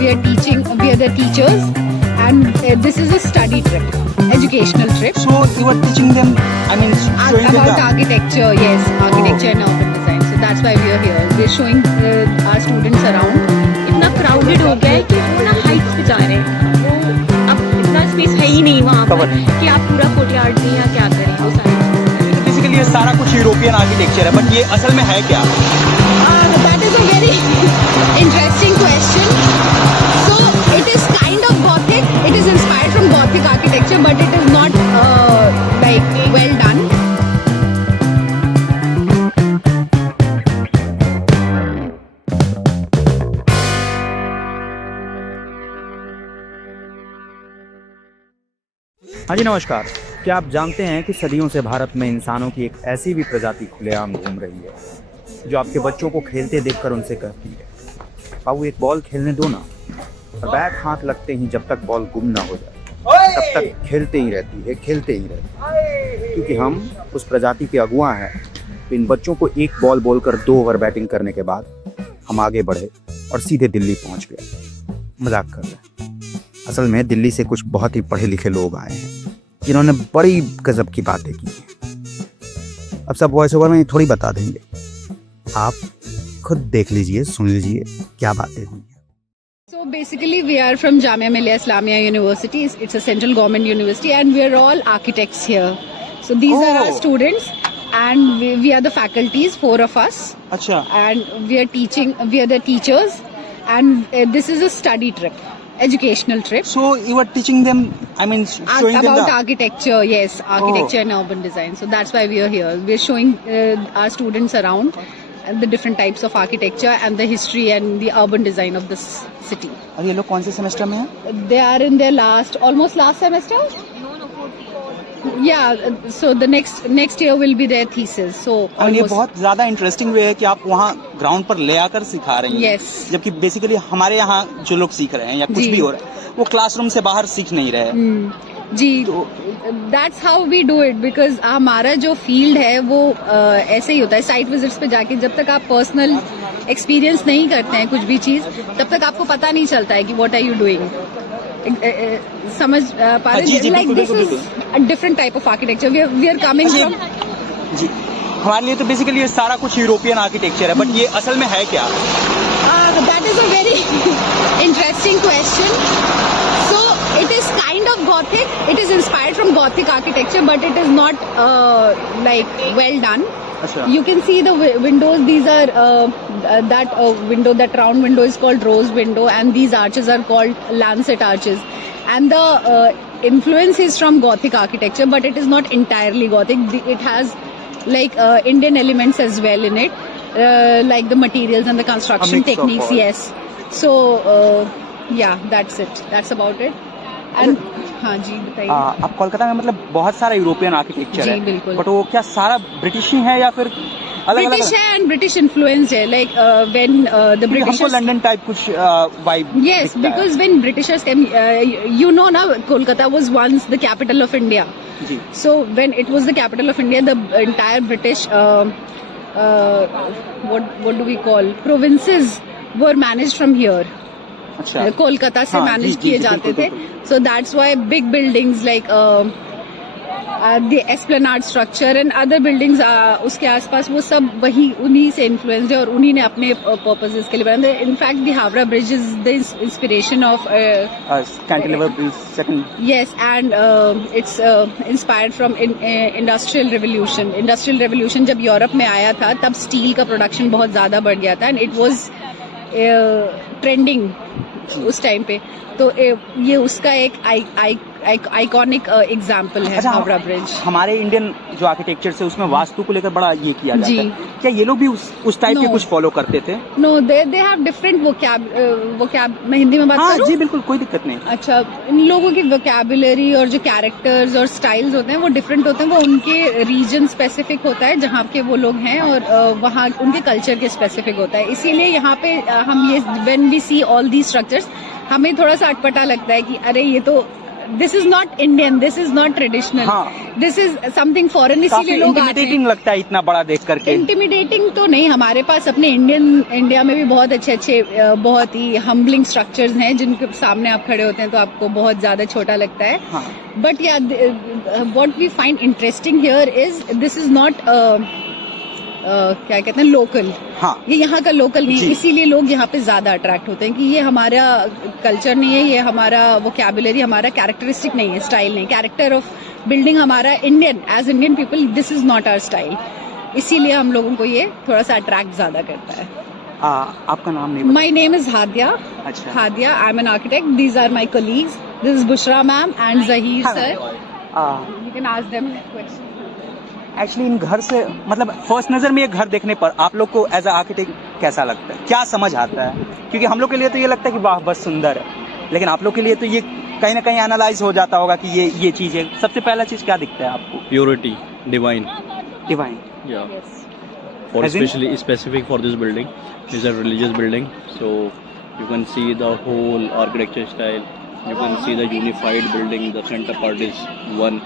we are the teachers, and this is a study trip, educational trip. So you are teaching them, showing them About architecture, yes, architecture and urban design. So that's why we are here. We're showing our students around. इतना crowded हो गया है कि वो ना Heights पे जा रहे हैं, वो अब इतना स्पेस है ही नहीं वहाँ पर कि आप पूरा कोर्टयार्ड में या क्या करें वो सारी। बेसिकली ये सारा कुछ यूरोपियन आर्किटेक्चर है, बट ये असल में है क्या? That is a very interesting question. So it is kind of Gothic. It is inspired from Gothic architecture, but it is not like well done. हाँ जी नमस्कार। क्या आप जानते हैं कि सदियों से भारत में इंसानों की एक ऐसी भी प्रजाति खुलेआम घूम रही है जो आपके बच्चों को खेलते देखकर उनसे कहती है, बाबू एक बॉल खेलने दो ना, और बैट हाथ लगते ही जब तक बॉल गुम ना हो जाए तब तक खेलते ही रहती है, खेलते ही रहती है। क्योंकि हम उस प्रजाति के अगुआ हैं, तो इन बच्चों को एक बॉल बोलकर 2 ओवर बैटिंग करने के बाद हम आगे बढ़े और सीधे दिल्ली पहुंच गए। मजाक कर रहे हैं, असल में दिल्ली से कुछ बहुत ही पढ़े लिखे लोग आए हैं जिन्होंने बड़ी गजब की बातें की हैं। अब सब वॉइस ओवर में थोड़ी बता देंगे, आप खुद देख लीजिए, सुन लीजिए क्या बातें हुई हैं। So basically we are from Jamia Millia Islamia University. It's a central government university and we are all architects here. So these are our students and we are the faculties, 4 of us. अच्छा। And we are the teachers, and this is a study trip, educational trip. So you are teaching them, showing them About architecture, yes, architecture and urban design. So that's why we are here. We are showing our students around the different types of architecture and the history and the urban design of this city. और ये लोग कौन से semester में हैं? They are in their almost last semester. Yeah, so the next year will be their thesis. So और ये बहुत ज्यादा इंटरेस्टिंग वे है कि आप वहाँ ग्राउंड पर ले आकर सिखा रही हैं। Yes. जबकि बेसिकली हमारे यहाँ जो लोग सीख रहे हैं या कुछ भी हो रहा है वो क्लासरूम से बाहर सीख नहीं रहे। जी, that's how we do it, because हमारा जो फील्ड है वो ऐसे ही होता है, साइट विजिट्स पे जाके जब तक आप पर्सनल एक्सपीरियंस नहीं करते हैं कुछ भी चीज, तब तक आपको पता नहीं चलता है कि व्हाट आर यू डूइंग। समझ पा रहे हैं? Like this is a different type of architecture we are coming from. जी, हमारे लिए तो बेसिकली ये सारा कुछ यूरोपियन आर्किटेक्चर है, बट ये असल में है क्या? That is a very interesting question. So it is kind of Gothic. It is inspired from Gothic architecture, but it is not like well done. Achha. You can see the windows. These are that window, that round window is called rose window, and these arches are called lancet arches. And the influence is from Gothic architecture, but it is not entirely Gothic. It has like Indian elements as well in it, like the materials and the construction techniques. Yes. So yeah, that's it. That's about it. And हाँ जी बताइए। आप कोलकाता में मतलब बहुत सारा European architecture है, बिल्कुल। But वो क्या सारा ब्रिटिश ही है या फिर अलग अलग? ब्रिटिश है एंड ब्रिटिश इन्फ्लुएंस्ड है, लाइक व्हेन द ब्रिटिशर्स। हमको लंदन टाइप कुछ vibe. Yes, because when Britishers came, you know now, Kolkata was once the capital of India. जी। So when it was the capital of India, the entire British what do we call, provinces were managed from here. अच्छा। कोलकाता से manage किए जाते थे। So that's why big buildings like the esplanade structure and other buildings उसके आसपास, वो सब वही उन्हीं से इन्फ्लुएंस्ड है और उन्हीं ने अपने पर्पसेस के लिए बनाया। In fact the Howrah bridge is the inspiration of cantilever bridge second. Yes, and it's inspired from industrial revolution. Industrial revolution जब यूरोप में आया था तब स्टील का प्रोडक्शन बहुत ज्यादा बढ़ गया था एंड इट वाज ट्रेंडिंग उस टाइम पे। तो ये उसका एक आइकॉनिक एग्जाम्पल है हावड़ा ब्रिज। हमारे इंडियन जो आर्किटेक्चर है उसमें वास्तु को लेकर बड़ा ये किया जाता है, क्या ये लोग भी उस टाइप के कुछ फॉलो करते थे? No, they have different vocab. मैं हिंदी में बात करूं? जी बिल्कुल, कोई दिक्कत नहीं। अच्छा, इन लोगों की वोकैबुलरी और जो कैरेक्टर्स और स्टाइल्स होते हैं वो डिफरेंट होते हैं। वो उनके रीजन स्पेसिफिक होता है जहाँ के वो लोग हैं और वहाँ उनके कल्चर के स्पेसिफिक होता है। इसीलिए यहाँ पे हम ये when we see all the structures, हमें थोड़ा सा अटपटा लगता है कि अरे ये तो this is not Indian, this is not traditional, हाँ। दिस इज समथिंग फॉरेन, काफी इसीलिए लोग आते हैं। इंटिमिडेटिंग लगता है इतना बड़ा देख करके। इंटिमिडेटिंग तो नहीं, हमारे पास अपने इंडिया में भी बहुत अच्छे बहुत ही हम्बलिंग स्ट्रक्चर्स हैं जिनके सामने आप खड़े होते हैं तो आपको बहुत ज्यादा छोटा लगता है। हाँ। But yeah what we find interesting here is this is not क्या कहते हैं लोकल। हाँ। ये यहाँ का लोकल नहीं जी। है, इसीलिए लोग यहाँ पे ज्यादा अट्रैक्ट होते हैं कि ये हमारा कल्चर नहीं है, ये हमारा वोकैबुलरी, हमारा कैरेक्टरिस्टिक नहीं है, स्टाइल नहीं, कैरेक्टर ऑफ बिल्डिंग हमारा Indian, as Indian people this is not our style, इसीलिए हम लोगों को ये थोड़ा सा अट्रैक्ट ज्यादा करता है। आपका नाम नहीं माई नेम इज हादिया। अच्छा। Hadiya, I am an architect, these are my colleagues, this is Bushra ma'am and Zaheer sir, you can ask them question. Actually इन घर से मतलब फर्स्ट नजर में ये घर देखने पर आप लोग को एज अ आर्किटेक्ट कैसा लगता है, क्या समझ आता है? क्योंकि हम लोग के लिए तो ये लगता है कि वाह बस सुंदर है, लेकिन आप लोग के लिए तो ये कहीं ना कहीं एनालाइज हो जाता होगा कि ये चीज है। सबसे पहला चीज क्या दिखता है आपको? Purity, divine. Divine. Yeah. Yes. For As in? especially specific for this building, it's a religious building, so you can see the whole architecture style. You can see the unified building. The center part is one,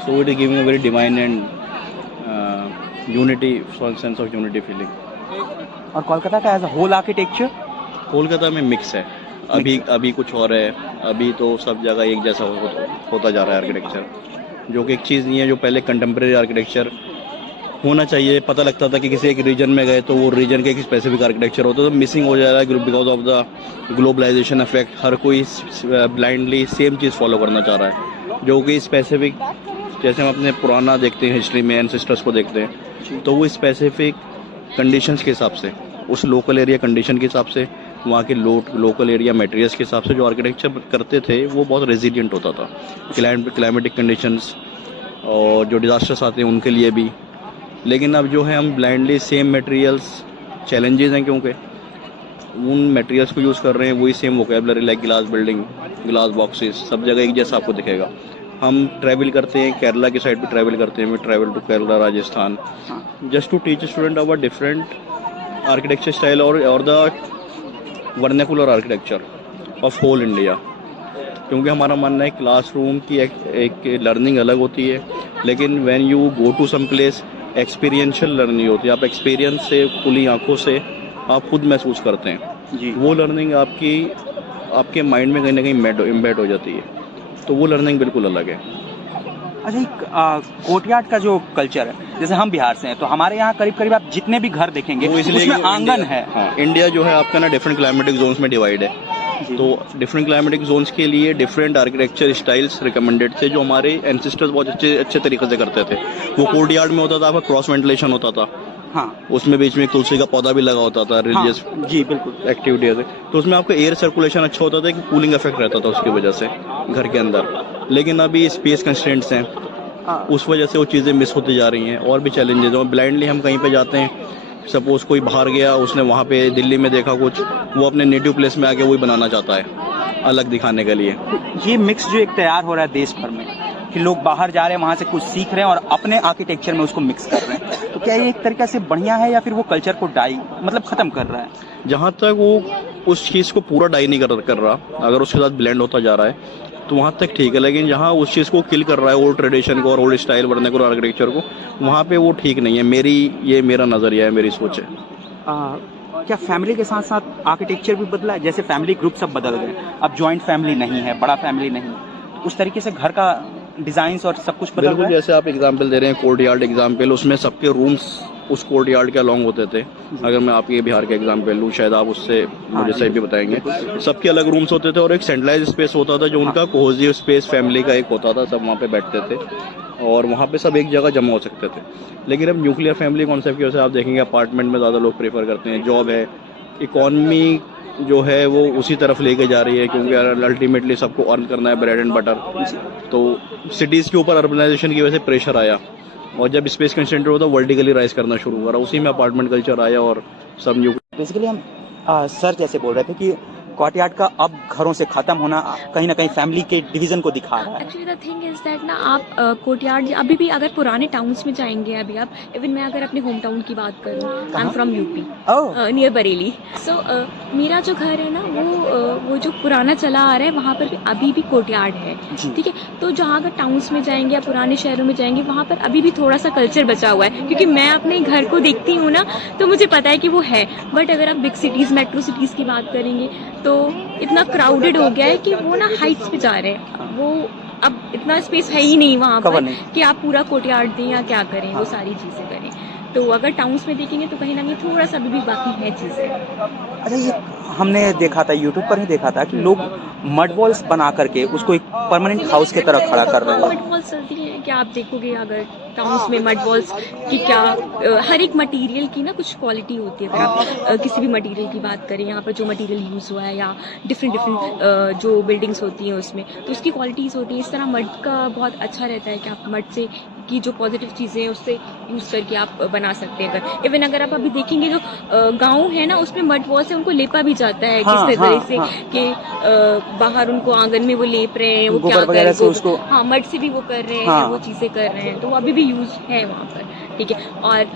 so it is giving a very divine and unity, sense of unity feeling. और कोलकाता का as a whole architecture? Kolkata में mix है, अभी कुछ और है, अभी तो सब जगह एक जैसा होता जा रहा है आर्किटेक्चर, जो कि एक चीज़ नहीं है। जो पहले कंटेम्प्रेरी आर्किटेक्चर होना चाहिए, पता लगता था कि किसी एक रीजन में गए तो वो रीजन के एक स्पेसिफिक आर्किटेक्चर होता है, तो मिसिंग हो जा रहा है because of the globalisation effect. हर कोई ब्लाइंडली सेम चीज़ फॉलो करना चाह रहा है, जो कि स्पेसिफिक, जैसे हम अपने पुराना देखते हैं हिस्ट्री में एंसेस्टर्स को देखते हैं, तो वो स्पेसिफिक कंडीशंस के हिसाब से, उस लोकल एरिया कंडीशन के हिसाब से, वहाँ के लोकल एरिया मटेरियल्स के हिसाब से जो आर्किटेक्चर करते थे वो बहुत रेजिलिएंट होता था क्लाइमेटिक कंडीशंस और जो डिजास्टर्स आते हैं उनके लिए भी। लेकिन अब जो है हम ब्लाइंडली सेम मटेरियल्स, चैलेंजेस हैं क्योंकि उन मटेरियल्स को यूज़ कर रहे हैं, वही same vocabulary like glass building, glass boxes, सब जगह एक जैसा आपको दिखेगा। हम ट्रैवल करते हैं, केरला की साइड पे ट्रैवल करते हैं, we travel to Kerala, Rajasthan, just to teach student about different architecture style और the vernacular architecture of whole India. क्योंकि हमारा मानना है क्लासरूम की एक लर्निंग अलग होती है, लेकिन when you go to some place experiential learning होती है, आप एक्सपीरियंस से, खुली आंखों से आप खुद महसूस करते हैं जी। वो लर्निंग आपके माइंड में कहीं ना कहीं इम्बेड हो जाती है, तो वो लर्निंग बिल्कुल अलग है। अच्छा, कोर्टयार्ड का जो कल्चर है, जैसे हम बिहार से हैं तो हमारे यहाँ करीब करीब आप जितने भी घर देखेंगे वो इसलिए उसमें कि आंगन है। हाँ, इंडिया जो है आपका ना डिफरेंट क्लाइमेटिक जोन्स में डिवाइड है, तो डिफरेंट क्लाइमेटिक जोन्स के लिए डिफरेंट आर्किटेक्चर स्टाइल्स रिकमेंडेड थे, जो हमारे एंसेस्टर्स बहुत अच्छे तरीके से करते थे। वो कोर्टयार्ड में होता था, आपका क्रॉस वेंटिलेशन होता था, हाँ, उसमें बीच में तुलसी का पौधा भी लगा होता था, रिलीजियस जी बिल्कुल एक्टिविटी है, तो उसमें आपका एयर सर्कुलेशन अच्छा होता था, कि कूलिंग इफेक्ट रहता था उसकी वजह से घर के अंदर। लेकिन अभी स्पेस कंस्ट्रेंट्स हैं, उस वजह से वो चीज़ें मिस होती जा रही हैं, और भी चैलेंजेस हैं। ब्लाइंडली हम कहीं पे जाते हैं, सपोज कोई बाहर गया, उसने वहाँ पे दिल्ली में देखा कुछ, वो अपने नेटिव प्लेस में आके वही बनाना चाहता है अलग दिखाने के लिए। ये मिक्स जो एक तैयार हो रहा है देश भर में कि लोग बाहर जा रहे हैं, वहाँ से कुछ सीख रहे हैं और अपने आर्किटेक्चर में उसको मिक्स कर रहे हैं, तो क्या ये एक तरीके से बढ़िया है या फिर वो कल्चर को मतलब खत्म कर रहा है? जहाँ तक वो उस चीज़ को पूरा डाई नहीं कर रहा, अगर उसके साथ ब्लेंड होता जा रहा है तो वहाँ तक ठीक है, लेकिन जहाँ उस चीज़ को किल कर रहा है, ओल्ड ट्रेडिशन को और ओल्ड स्टाइल वर्नाकुलर आर्किटेक्चर को, वहाँ पे वो ठीक नहीं है। ये मेरा नज़रिया है, मेरी सोच है। क्या फैमिली के साथ साथ आर्किटेक्चर भी बदला है? जैसे फैमिली ग्रुप सब बदल गए, अब जॉइंट फैमिली नहीं है, बड़ा फैमिली नहीं, तो उस तरीके से घर का डिजाइन और सब कुछ बदल बिल्कुल, रहा है। जैसे आप एग्जांपल दे रहे हैं कोर्टयार्ड एग्जांपल, उसमें सबके रूम्स उस कोर्टयार्ड के अलॉन्ग होते थे। अगर मैं आपके बिहार के एग्जांपल लूँ, शायद आप उससे मुझे सही भी बताएंगे, सबके अलग रूम्स होते थे और एक सेंट्रलाइज स्पेस होता था जो उनका कोजी स्पेस फैमिली का एक होता था, सब वहाँ पे बैठते थे और वहाँ पे सब एक जगह जमा हो सकते थे। लेकिन अब न्यूक्लियर फैमिली कॉन्सेप्ट की वजह से आप देखेंगे अपार्टमेंट में ज़्यादा लोग प्रेफर करते हैं, जॉब है, इकॉनमी जो है वो उसी तरफ लेके जा रही है, क्योंकि अल्टीमेटली सबको अर्न करना है, ब्रेड एंड बटर। तो सिटीज़ के ऊपर अर्बनाइजेशन की वजह से प्रेशर आया, और जब स्पेस कंस्ट्रेंट होता है वर्टिकली राइज करना शुरू हुआ, उसी में अपार्टमेंट कल्चर आया और सब न्यू। बेसिकली हम सर जैसे बोल रहे थे कि कोर्टयार्ड का अब घरों से खत्म होना कहीं ना कहीं फैमिली के डिवीजन को दिखा रहा है। Actually the thing is that ना आप कोर्टयार्ड अभी भी अगर पुराने टाउन्स में जाएंगे, अभी आप इवन मैं अगर अपने होम टाउन की बात करूँ, I am from UP oh near Bareilly. सो मेरा जो घर है ना वो जो पुराना चला आ रहा है वहाँ पर भी अभी भी कोर्टयार्ड है, जी। ठीक है। तो जहाँ अगर टाउन्स में जाएंगे या पुराने शहरों में जाएंगे वहाँ पर अभी भी थोड़ा सा कल्चर बचा हुआ है, क्योंकि मैं अपने घर को देखती हूँ ना तो मुझे पता है कि वो है। बट अगर आप बिग सिटीज़ मेट्रो सिटीज़ की बात करेंगे तो इतना क्राउडेड हो गया है कि वो ना हाइट्स पे जा रहे हैं, वो अब इतना स्पेस है ही नहीं वहाँ कवर पर नहीं। कि आप पूरा कोर्टयार्ड दें या क्या करें, हाँ। वो सारी चीज़ें करें। तो अगर टाउन्स में देखेंगे तो कहीं ना कहीं थोड़ा सा अभी भी बाकी है चीज़ें। अच्छा, ये हमने देखा था यूट्यूब पर ही देखा था कि लोग मड वॉल्स बना करके उसको एक परमानेंट हाउस की तरह खड़ा कर रहे हैं। मड वॉल्स चलती हैं कि आप देखोगे अगर टाउन्स में मड वॉल्स की क्या हर एक मटेरियल की ना कुछ क्वालिटी होती है। अगर आप किसी भी मटेरियल की बात करें, यहाँ पर जो मटेरियल यूज़ हुआ है या डिफरेंट जो बिल्डिंग्स होती हैं उसमें तो उसकी क्वालिटीज़ होती हैं। इस तरह मड का बहुत अच्छा रहता है कि आप मड से की जो पॉजिटिव चीज़ें हैं उससे यूज़ करके आप बना सकते हैं। अगर इवन अगर आप अभी देखेंगे जो गाँव है ना उसमें मड वॉल से उनको लेपा भी जाता है हाँ, किस हाँ, तरह से हाँ। कि बाहर उनको आंगन में वो लेप रहे हैं, वो गोबर क्या कर वगैरह से रहे उसको हैं, हाँ मड से भी वो कर रहे हैं, हाँ। वो चीज़ें कर रहे हैं, तो वो अभी भी यूज़ है वहाँ पर, ठीक है। और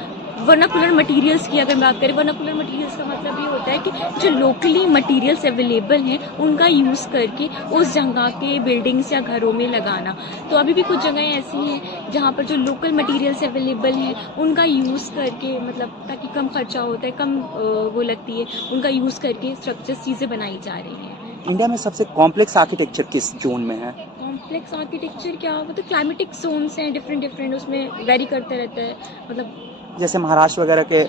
वर्नाकुलर मटेरियल्स की अगर बात करें, वर्नाकुलर मटेरियल्स का मतलब ये होता है कि जो लोकली मटेरियल्स अवेलेबल हैं उनका यूज़ करके उस जगह के बिल्डिंग्स या घरों में लगाना। तो अभी भी कुछ जगहें ऐसी हैं जहाँ पर जो लोकल मटेरियल्स अवेलेबल हैं उनका यूज़ करके, मतलब ताकि कम खर्चा होता है, कम वो लगती है, उनका यूज़ करके स्ट्रक्चर्स चीज़ें बनाई जा रही हैं। इंडिया में सबसे कॉम्प्लेक्स आर्किटेक्चर किस जोन में है? कॉम्प्लेक्स आर्किटेक्चर क्या, मतलब क्लाइमेटिक जोन्स हैं डिफरेंट, उसमें वेरी करते रहता है। मतलब जैसे महाराष्ट्र वगैरह के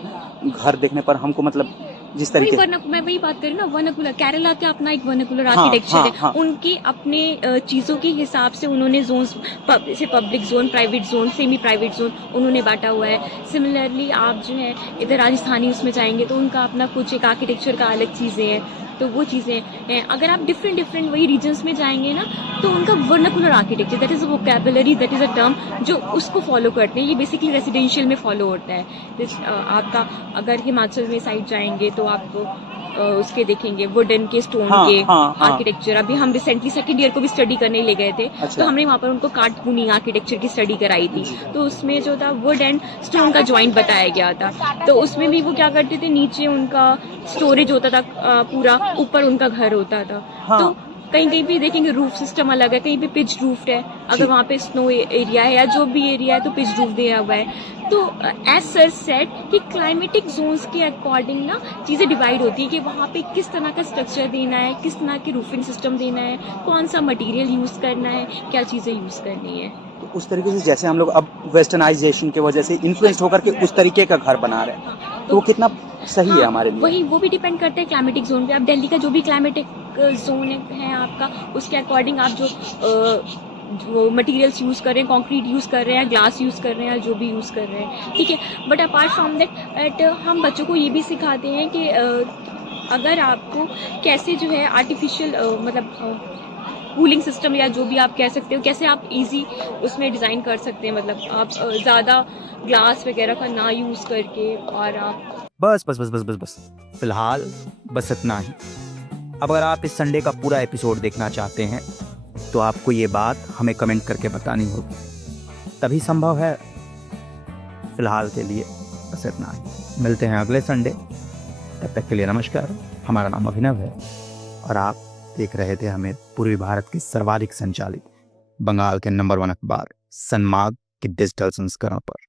घर देखने पर हमको मतलब जिस तरीके मैं वही बात कर रही हूँ ना, वर्नाकुलर केरला का अपना एक वर्नाकुलर हाँ, आर्किटेक्चर हाँ, है। हाँ। उनके अपने चीज़ों के हिसाब से उन्होंने जोन्स, जैसे public zone, private zone, semi private zone उन्होंने बांटा हुआ है। सिमिलरली आप जो है इधर राजस्थानी उसमें जाएंगे तो उनका अपना कुछ एक आर्किटेक्चर का अलग चीज़ें हैं, तो वो चीज़ें हैं। अगर आप डिफरेंट वही रीजन्स में जाएंगे ना तो उनका vernacular architecture, that is a vocabulary, that is a term जो उसको फॉलो करते हैं। ये बेसिकली रेजिडेंशियल में फॉलो होता है। आपका अगर हिमाचल में साइड जाएंगे तो आप उसके देखेंगे वुडन के, स्टोन हाँ, के हाँ, हाँ। आर्किटेक्चर। अभी हम रिसेंटली सेकंड ईयर को भी स्टडी करने ले गए थे, अच्छा। तो हमने वहाँ पर उनको काटकुनी आर्किटेक्चर की स्टडी कराई थी। जी। तो उसमें जो था वुड एंड स्टोन का जॉइंट बताया गया था। तो उसमें भी वो क्या करते थे, नीचे उनका स्टोरेज होता था पूरा, ऊपर उनका घर होता था। हाँ। तो कहीं कहीं पे देखेंगे रूफ सिस्टम अलग है, कहीं पे पिच रूफ है, जी। अगर वहाँ पे स्नो एरिया है या जो भी एरिया है तो पिच रूफ दिया हुआ है। तो एज सर सेट कि क्लाइमेटिक जोन्स के अकॉर्डिंग ना चीज़ें डिवाइड होती है कि वहाँ पे किस तरह का स्ट्रक्चर देना है, किस तरह की रूफिंग सिस्टम देना है, कौन सा मटेरियल यूज़ करना है, क्या चीज़ें यूज़ करनी है। तो उस तरीके से जैसे हम लोग अब वेस्टर्नाइजेशन की वजह से इन्फ्लुएंस होकर के उस तरीके का घर बना रहे हैं, तो वो कितना सही है हमारे लिए? वही वो भी डिपेंड करता है क्लाइमेटिक जोन पे। अब दिल्ली का जो भी क्लाइमेटिक जोन है आपका, उसके अकॉर्डिंग आप जो मटेरियल्स यूज़ कर रहे हैं, कंक्रीट यूज़ कर रहे हैं, ग्लास यूज़ कर रहे हैं, जो भी यूज़ कर रहे हैं, ठीक है। बट अपार्ट फ्रॉम दैट हम बच्चों को ये भी सिखाते हैं कि अगर आपको कैसे जो है आर्टिफिशियल मतलब कूलिंग सिस्टम या जो भी आप कह सकते हो, कैसे आप इजी उसमें डिज़ाइन कर सकते हैं, मतलब आप ज़्यादा ग्लास वगैरह का ना यूज़ करके, और आप बस फिलहाल बस इतना ही। अब अगर आप इस संडे का पूरा एपिसोड देखना चाहते हैं तो आपको ये बात हमें कमेंट करके बतानी होगी, तभी संभव है। फिलहाल के लिए बस इतना ही, मिलते हैं अगले संडे। तब तक के लिए नमस्कार। हमारा नाम अभिनव है और आप देख रहे थे हमें पूर्वी भारत के सर्वाधिक संचालित बंगाल के नंबर 1 अखबार सनमार्ग के डिजिटल संस्करण पर।